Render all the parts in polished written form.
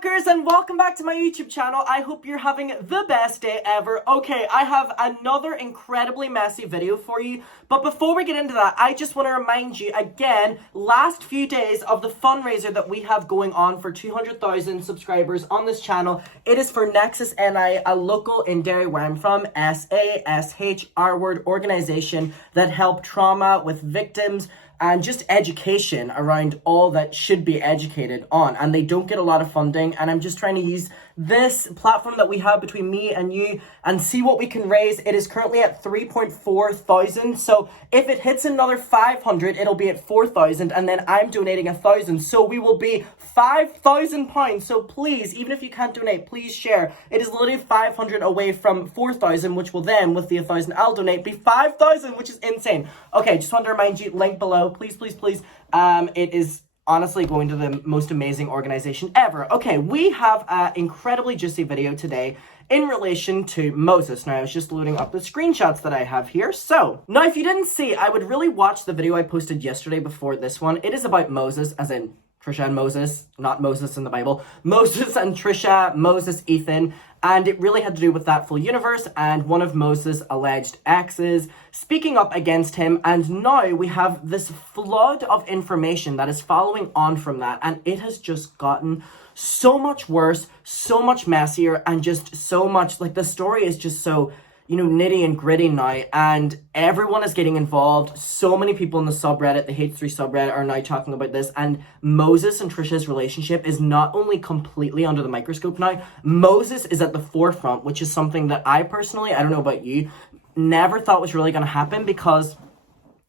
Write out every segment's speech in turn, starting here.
TikTokers, and welcome back to my YouTube channel. I hope you're having the best day ever. Okay, I have another incredibly messy video for you, but before we get into that, I just want to remind you again, last few days of the fundraiser that we have going on for 200,000 subscribers on this channel. It is for Nexus NI, a local in Derry where I'm from, SASH word organization that help trauma with victims and just education around all that should be educated on. And they don't get a lot of funding. And I'm just trying to use this platform that we have between me and you and see what we can raise. It is currently at 3.4 thousand. So if it hits another 500, it'll be at 4,000. And then I'm donating 1,000. So we will be £5,000. So please, even if you can't donate, please share. It is literally 500 away from 4,000, which will then, with the 1,000 I'll donate, be 5,000, which is insane. Okay, just want to remind you, link below. Please, please, please. It is honestly going to the most amazing organization ever. Okay, we have an incredibly juicy video today in relation to Moses. Now, I was just loading up the screenshots that I have here. So, now if you didn't see, I would really watch the video I posted yesterday before this one. It is about Moses, as in Trisha and Moses, not Moses in the Bible. Moses and Trisha, Moses, Ethan. And it really had to do with that full universe and one of Moses' alleged exes speaking up against him. And now we have this flood of information that is following on from that. And it has just gotten so much worse, so much messier, and just so much, like, the story is just so, you know, nitty and gritty now, and everyone is getting involved. So many people in the subreddit, the H3 subreddit, are now talking about this, and Moses and Trisha's relationship is not only completely under the microscope now, Moses is at the forefront, which is something that I personally, I don't know about you, never thought was really going to happen, because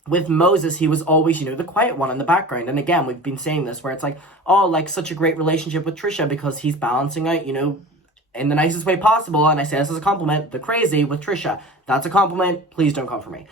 with Moses, he was always, you know, the quiet one in the background. And again, we've been saying this, where it's like, oh, like, such a great relationship with Trisha, because he's balancing out, you know, in the nicest way possible, and I say this as a compliment, the crazy with Trisha. That's a compliment. Please don't come for me.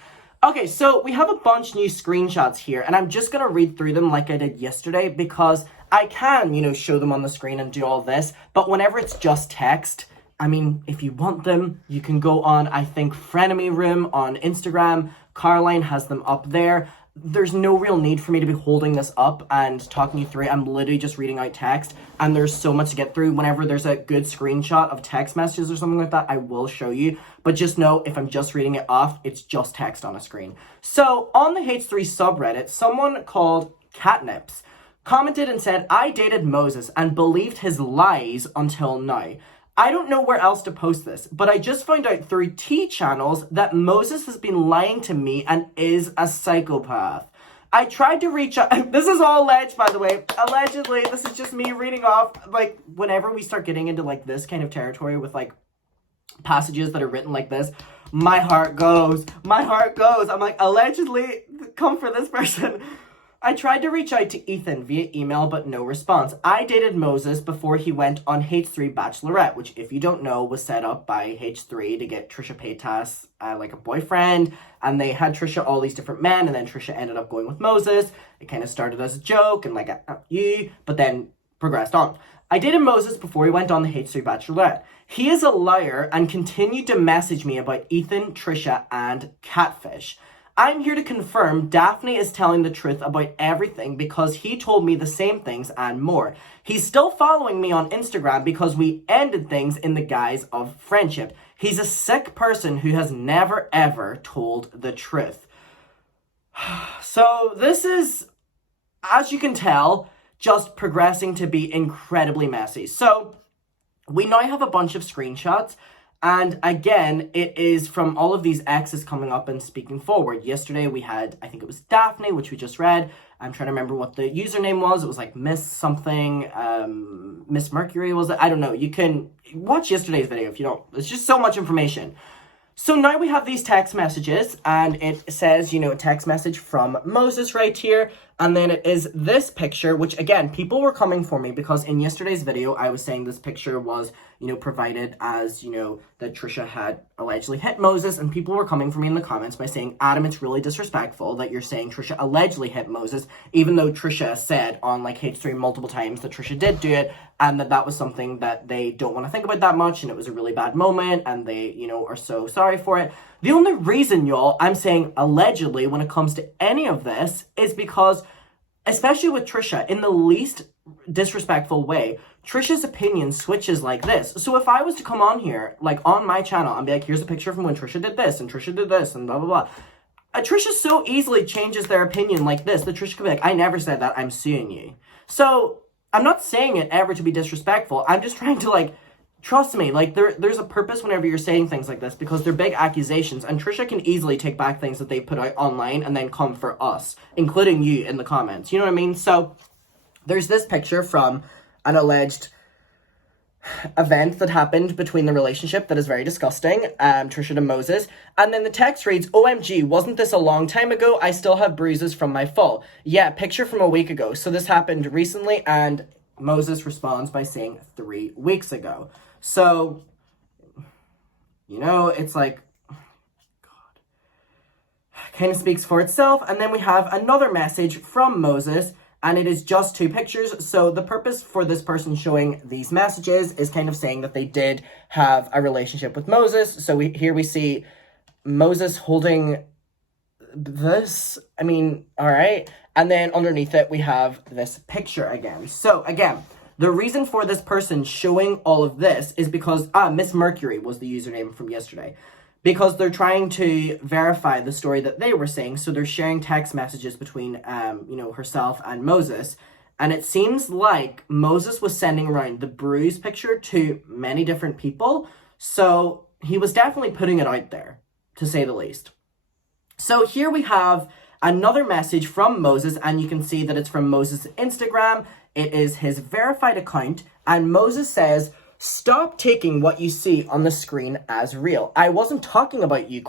Okay, so we have a bunch new screenshots here, and I'm just going to read through them like I did yesterday, because I can, you know, show them on the screen and do all this, but whenever it's just text, I mean, if you want them, you can go on, I think, Frenemy Room on Instagram. Caroline has them up there. There's no real need for me to be holding this up and talking you through it. I'm literally just reading out text, and there's so much to get through. Whenever there's a good screenshot of text messages or something like that, I will show you. But just know, if I'm just reading it off, it's just text on a screen. So on the H3 subreddit, someone called Catnips commented and said, I dated Moses and believed his lies until now. I don't know where else to post this, but I just found out through T channels that Moses has been lying to me and is a psychopath. I tried to reach out. This is all alleged, by the way. Allegedly, this is just me reading off. Like, whenever we start getting into, like, this kind of territory with, like, passages that are written like this, my heart goes. My heart goes. I'm like, allegedly, come for this person. I tried to reach out to Ethan via email, but no response. I dated Moses before he went on H3 Bachelorette, which, if you don't know, was set up by H3 to get Trisha Paytas, like, a boyfriend. And they had Trisha all these different men, and then Trisha ended up going with Moses. It kind of started as a joke and, like, but then progressed on. I dated Moses before he went on the H3 Bachelorette. He is a liar and continued to message me about Ethan, Trisha, and Catfish. I'm here to confirm Daphne is telling the truth about everything, because he told me the same things and more. He's still following me on Instagram because we ended things in the guise of friendship. He's a sick person who has never ever told the truth. So this is, as you can tell, just progressing to be incredibly messy. So we now have a bunch of screenshots. And again, it is from all of these exes coming up and speaking forward. Yesterday we had, I think it was Daphne, which we just read. I'm trying to remember what the username was. It was like Miss something, Miss Mercury was it? I don't know. You can watch yesterday's video if you don't. It's just so much information. So now we have these text messages, and it says, you know, a text message from Moses right here. And then it is this picture, which, again, people were coming for me because in yesterday's video, I was saying this picture was, you know, provided as, you know, that Trisha had allegedly hit Moses. And people were coming for me in the comments by saying, Adam, it's really disrespectful that you're saying Trisha allegedly hit Moses, even though Trisha said on, like, H3 multiple times that Trisha did do it, and that was something that they don't want to think about that much, and it was a really bad moment, and they, you know, are so sorry for it. The only reason, y'all, I'm saying allegedly when it comes to any of this is because, especially with Trisha, in the least disrespectful way, Trisha's opinion switches like this. So if I was to come on here, like on my channel, and be like, here's a picture from when Trisha did this, and Trisha did this, and blah, blah, blah. Trisha so easily changes their opinion like this, that Trisha could be like, I never said that, I'm suing you. So, I'm not saying it ever to be disrespectful. I'm just trying to, like, trust me, like, there's a purpose whenever you're saying things like this, because they're big accusations, and Trisha can easily take back things that they put out online and then come for us, including you in the comments. You know what I mean? So, there's this picture from an alleged event that happened between the relationship that is very disgusting, Trisha and Moses. And then the text reads, OMG, wasn't this a long time ago? I still have bruises from my fall. Yeah, picture from a week ago. So this happened recently, and Moses responds by saying 3 weeks ago. So, you know, it's like, God, kind of speaks for itself. And then we have another message from Moses, and it is just 2 pictures. So the purpose for this person showing these messages is kind of saying that they did have a relationship with Moses. So here we see Moses holding this. I mean, all right. And then underneath it, we have this picture again. So again, the reason for this person showing all of this is because, Miss Mercury was the username from yesterday. Because they're trying to verify the story that they were saying. So they're sharing text messages between, you know, herself and Moses. And it seems like Moses was sending around the bruise picture to many different people. So he was definitely putting it out there, to say the least. So here we have another message from Moses. And you can see that it's from Moses' Instagram. It is his verified account. And Moses says, stop taking what you see on the screen as real. I wasn't talking about you, ?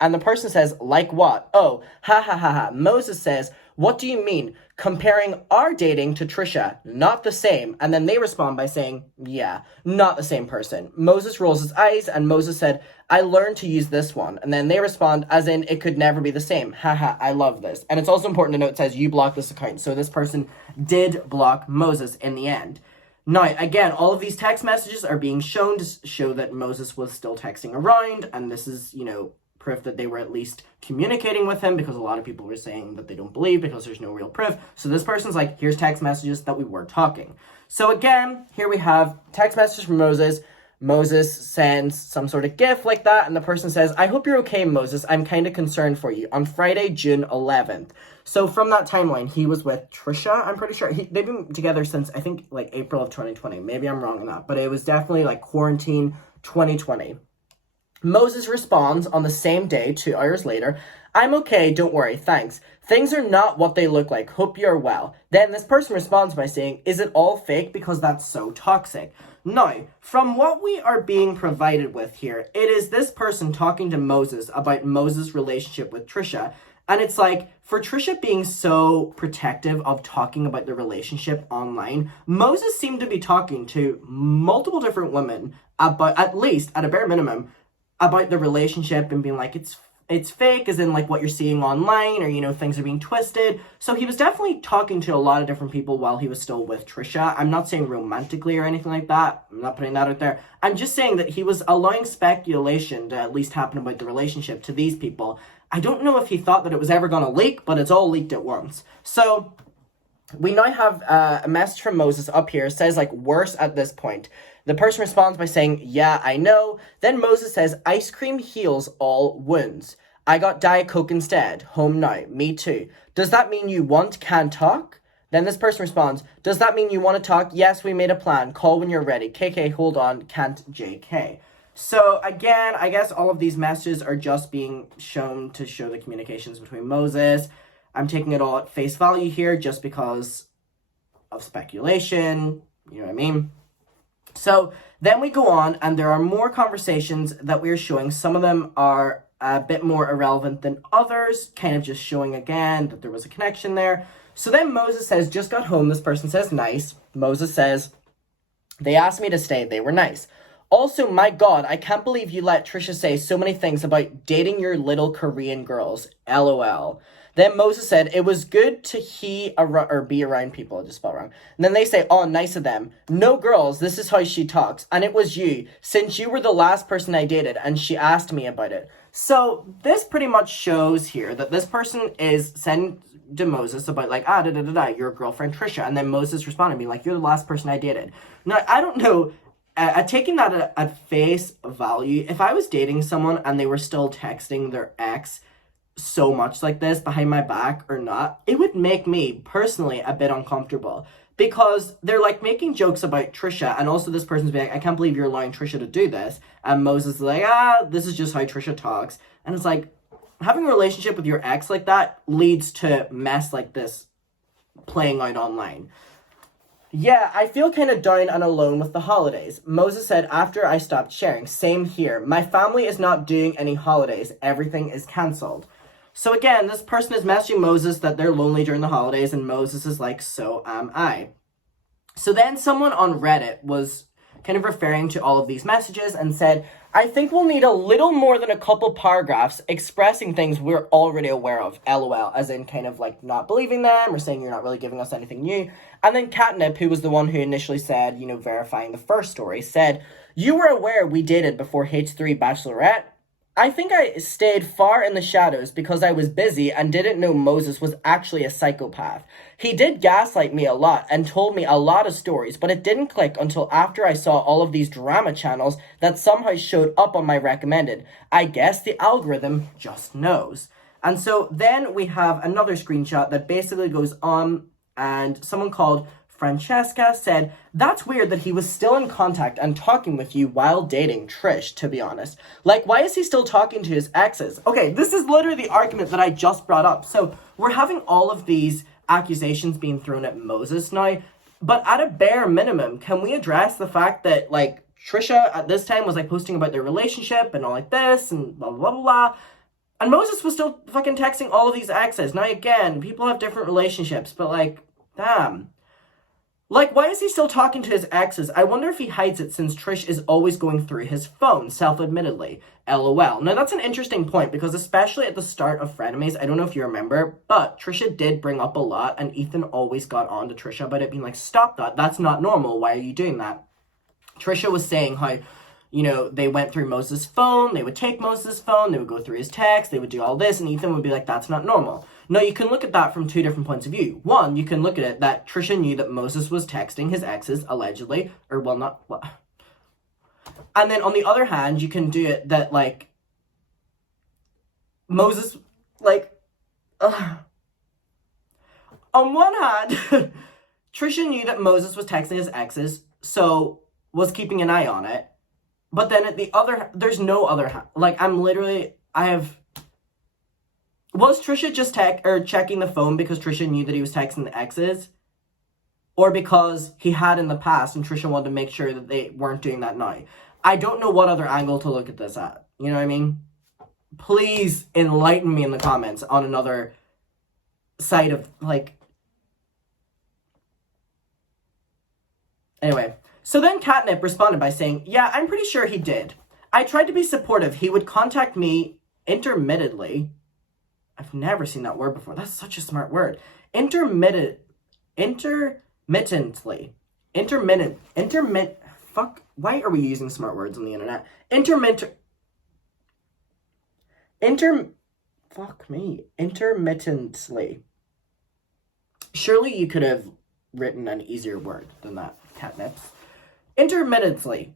And the person says, like what? Oh, ha ha ha ha. Moses says, what do you mean? Comparing our dating to Trisha, not the same. And then they respond by saying, yeah, not the same person. Moses rolls his eyes, and Moses said, I learned to use this one. And then they respond, as in, it could never be the same. Haha, I love this. And it's also important to note, it says, you blocked this account. So this person did block Moses in the end. Now, again, all of these text messages are being shown to show that Moses was still texting around, and this is, you know, proof that they were at least communicating with him, because a lot of people were saying that they don't believe because there's no real proof. So this person's like, here's text messages that we were talking. So again, here we have text messages from Moses. Moses sends some sort of GIF like that, and the person says, I hope you're okay, Moses. I'm kind of concerned for you. On Friday, June 11th. So from that timeline, he was with Trisha, I'm pretty sure. They've been together since, I think, like April of 2020. Maybe I'm wrong on that, but it was definitely like quarantine 2020. Moses responds on the same day, 2 hours later, I'm okay, don't worry, thanks. Things are not what they look like. Hope you're well. Then this person responds by saying, is it all fake because that's so toxic? Now, from what we are being provided with here, it is this person talking to Moses about Moses' relationship with Trisha. And it's like, for Trisha being so protective of talking about the relationship online, Moses seemed to be talking to multiple different women about, at least, at a bare minimum, about the relationship and being like, it's fake, as in like what you're seeing online, or, you know, things are being twisted. So he was definitely talking to a lot of different people while he was still with Trisha. I'm not saying romantically or anything like that. I'm not putting that out there. I'm just saying that he was allowing speculation to at least happen about the relationship to these people. I don't know if he thought that it was ever going to leak, but it's all leaked at once. So we now have a message from Moses up here. It says, like, worse at this point. The person responds by saying, yeah, I know. Then Moses says, ice cream heals all wounds. I got Diet Coke instead. Home now. Me too. Does that mean you can talk? Then this person responds, does that mean you want to talk? Yes, we made a plan. Call when you're ready. KK, hold on. Can't JK. So again, I guess all of these messages are just being shown to show the communications between Moses. I'm taking it all at face value here just because of speculation. You know what I mean? So then we go on, and there are more conversations that we're showing. Some of them are a bit more irrelevant than others, kind of just showing again that there was a connection there. So then Moses says, just got home. This person says, nice. Moses says, they asked me to stay. They were nice. Also, my God, I can't believe you let Trisha say so many things about dating your little Korean girls. LOL. Then Moses said, it was good to be around people. I just spelled wrong. And then they say, oh, nice of them. No, girls, this is how she talks. And it was you, since you were the last person I dated, and she asked me about it. So this pretty much shows here that this person is sending to Moses about like, your girlfriend Trisha. And then Moses responded me like, you're the last person I dated. Now, I don't know, taking that at face value, if I was dating someone and they were still texting their ex so much like this behind my back or not, it would make me personally a bit uncomfortable. Because they're like making jokes about Trisha, and also this person's being like, I can't believe you're allowing Trisha to do this. And Moses is like, this is just how Trisha talks. And it's like, having a relationship with your ex like that leads to mess like this playing out online. Yeah, I feel kind of down and alone with the holidays. Moses said after I stopped sharing. Same here. My family is not doing any holidays. Everything is cancelled. So again, this person is messaging Moses that they're lonely during the holidays, and Moses is like, so am I. So then someone on Reddit was kind of referring to all of these messages and said, I think we'll need a little more than a couple paragraphs expressing things we're already aware of, LOL, as in kind of like not believing them or saying you're not really giving us anything new. And then Catnip, who was the one who initially said, verifying the first story, said, you were aware we dated before H3 Bachelorette? I think I stayed far in the shadows because I was busy and didn't know Moses was actually a psychopath. He did gaslight me a lot and told me a lot of stories, but it didn't click until after I saw all of these drama channels that somehow showed up on my recommended. I guess the algorithm just knows. And so then we have another screenshot that basically goes on, and someone called Francesca said, that's weird that he was still in contact and talking with you while dating Trish, to be honest. Like, why is he still talking to his exes? Okay, this is literally the argument that I just brought up. So we're having all of these accusations being thrown at Moses now, but at a bare minimum, can we address the fact that, like, Trisha at this time was, like, posting about their relationship and all like this and blah, blah, blah, blah. And Moses was still fucking texting all of these exes. Now, again, people have different relationships, but, like, damn. Like, why is he still talking to his exes? I wonder if he hides it since Trish is always going through his phone, self-admittedly. LOL. Now, that's an interesting point, because especially at the start of Frenemies, I don't know if you remember, but Trisha did bring up a lot, and Ethan always got on to Trisha about it, being like, stop that, that's not normal, why are you doing that? Trisha was saying how, they went through Moses' phone, they would take Moses' phone, they would go through his text, they would do all this, and Ethan would be like, that's not normal. Now, you can look at that from two different points of view. One, you can look at it that Trisha knew that Moses was texting his exes, allegedly, or well, not, well. And then on the other hand, you can do it that, like, Moses, like, on one hand, Trisha knew that Moses was texting his exes, so was keeping an eye on it. But then at the other, there's no other hand. Like, was Trisha just checking the phone because Trisha knew that he was texting the exes? Or because he had in the past and Trisha wanted to make sure that they weren't doing that now? I don't know what other angle to look at this at. You know what I mean? Please enlighten me in the comments on another side of, like... Anyway. So then Catnip responded by saying, yeah, I'm pretty sure he did. I tried to be supportive. He would contact me intermittently. I've never seen that word before. That's such a smart word. Intermittent. Fuck. Why are we using smart words on the internet? Intermittently. Surely you could have written an easier word than that, Catnips. Intermittently.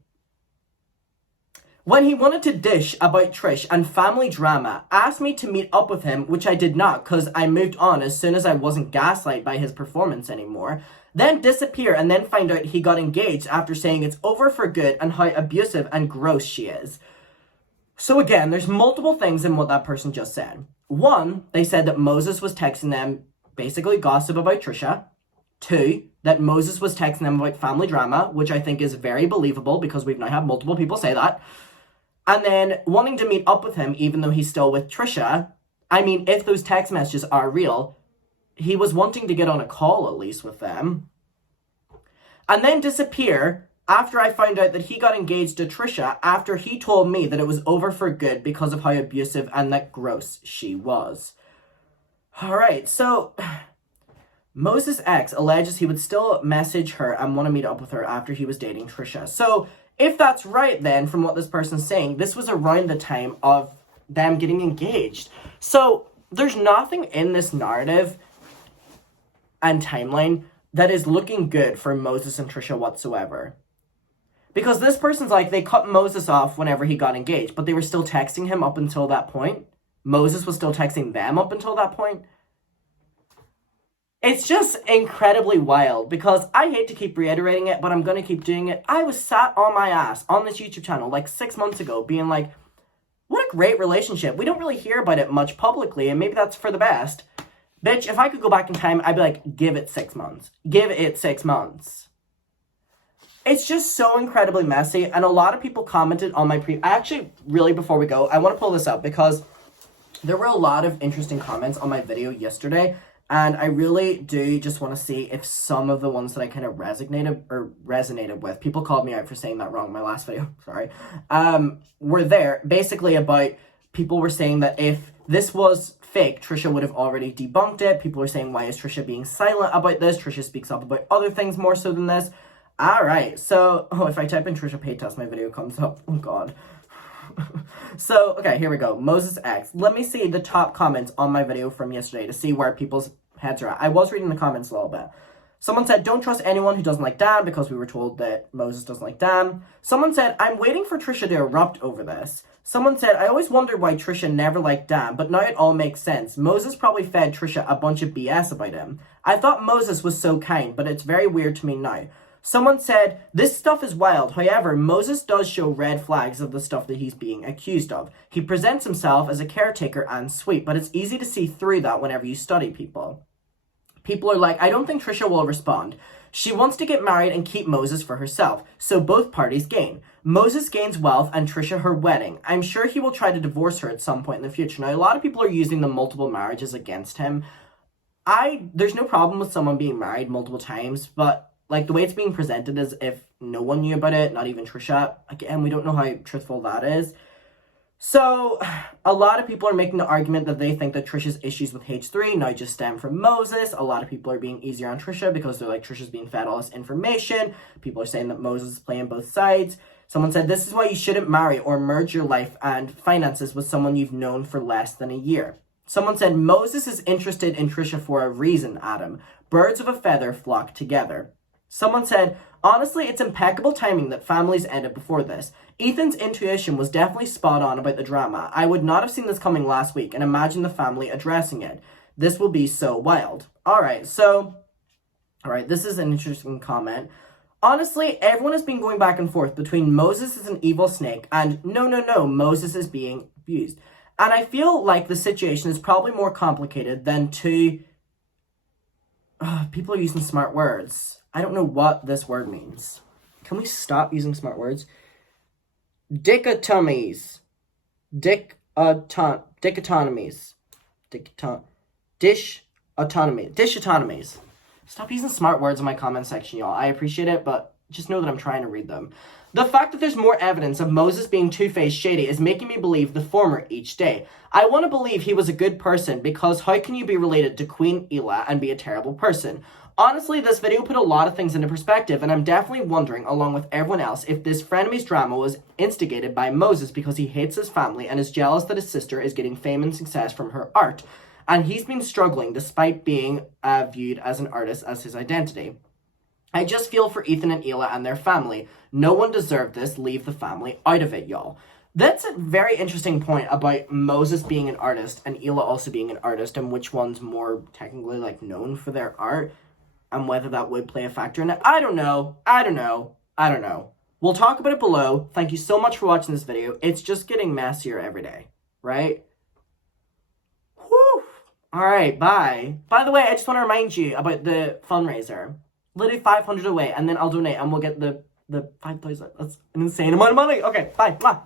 When he wanted to dish about Trish and family drama, asked me to meet up with him, which I did not because I moved on as soon as I wasn't gaslighted by his performance anymore, then disappear and then find out he got engaged after saying it's over for good and how abusive and gross she is. So again, there's multiple things in what that person just said. One, they said that Moses was texting them basically gossip about Trisha. Two, that Moses was texting them about family drama, which I think is very believable because we've now had multiple people say that. And then wanting to meet up with him even though he's still with Trisha. I mean, if those text messages are real, he was wanting to get on a call at least with them. And then disappear after I found out that he got engaged to Trisha after he told me that it was over for good because of how abusive and that gross she was. Alright, so... Moses' ex alleges he would still message her and want to meet up with her after he was dating Trisha. So, if that's right then, from what this person's saying, this was around the time of them getting engaged. So there's nothing in this narrative and timeline that is looking good for Moses and Trisha whatsoever. Because this person's like, they cut Moses off whenever he got engaged, but they were still texting him up until that point. Moses was still texting them up until that point. It's just incredibly wild, because I hate to keep reiterating it, but I'm going to keep doing it. I was sat on my ass on this YouTube channel like 6 months ago being like, what a great relationship. We don't really hear about it much publicly, and maybe that's for the best. Bitch, if I could go back in time, I'd be like, give it 6 months. Give it 6 months. It's just so incredibly messy, and a lot of people commented on my actually, really, before we go, I want to pull this up, because there were a lot of interesting comments on my video yesterday, and I really do just want to see if some of the ones that I kind of resonated with, people called me out for saying that wrong in my last video, sorry, were there. Basically about, people were saying that if this was fake, Trisha would have already debunked it. People are saying, why is Trisha being silent about this? Trisha speaks up about other things more so than this. Alright, so, if I type in Trisha Paytas, my video comes up. Oh god. So, okay, here we go. Moses X. Let me see the top comments on my video from yesterday to see where people's heads are at. I was reading the comments a little bit. Someone said, don't trust anyone who doesn't like Dan, because we were told that Moses doesn't like Dan. Someone said, I'm waiting for Trisha to erupt over this. Someone said, I always wondered why Trisha never liked Dan, but now it all makes sense. Moses probably fed Trisha a bunch of BS about him. I thought Moses was so kind, but it's very weird to me now. Someone said, this stuff is wild. However, Moses does show red flags of the stuff that he's being accused of. He presents himself as a caretaker and sweet, but it's easy to see through that whenever you study people. People are like, I don't think Trisha will respond. She wants to get married and keep Moses for herself, so both parties gain. Moses gains wealth and Trisha her wedding. I'm sure he will try to divorce her at some point in the future. Now, a lot of people are using the multiple marriages against him. There's no problem with someone being married multiple times, but like, the way it's being presented is if no one knew about it, not even Trisha. Again, we don't know how truthful that is. So, a lot of people are making the argument that they think that Trisha's issues with H3 now just stem from Moses. A lot of people are being easier on Trisha because they're like, Trisha's being fed all this information. People are saying that Moses is playing both sides. Someone said, this is why you shouldn't marry or merge your life and finances with someone you've known for less than a year. Someone said, Moses is interested in Trisha for a reason, Adam. Birds of a feather flock together. Someone said, honestly, it's impeccable timing that families ended before this. Ethan's intuition was definitely spot on about the drama. I would not have seen this coming last week, and imagine the family addressing it. This will be so wild. Alright, this is an interesting comment. Honestly, everyone has been going back and forth between Moses is an evil snake and no, Moses is being abused. And I feel like the situation is probably more complicated than people are using smart words. I don't know what this word means. Can we stop using smart words? Dichotomies. Dichotomies. Dish autonomies. Stop using smart words in my comment section, y'all. I appreciate it, but just know that I'm trying to read them. The fact that there's more evidence of Moses being two-faced shady is making me believe the former each day. I want to believe he was a good person, because how can you be related to Queen Ela and be a terrible person? Honestly, this video put a lot of things into perspective, and I'm definitely wondering, along with everyone else, if this frenemies drama was instigated by Moses because he hates his family and is jealous that his sister is getting fame and success from her art, and he's been struggling despite being viewed as an artist as his identity. I just feel for Ethan and Ela and their family. No one deserved this. Leave the family out of it, y'all. That's a very interesting point about Moses being an artist and Ela also being an artist, and which one's more technically like known for their art, and whether that would play a factor in it. I don't know. We'll talk about it below. Thank you so much for watching this video. It's just getting messier every day, right? Whew. Alright, bye. By the way, I just want to remind you about the fundraiser. Literally 500 away, and then I'll donate, and we'll get the 5,000. That's an insane amount of money. Okay, bye. Bye.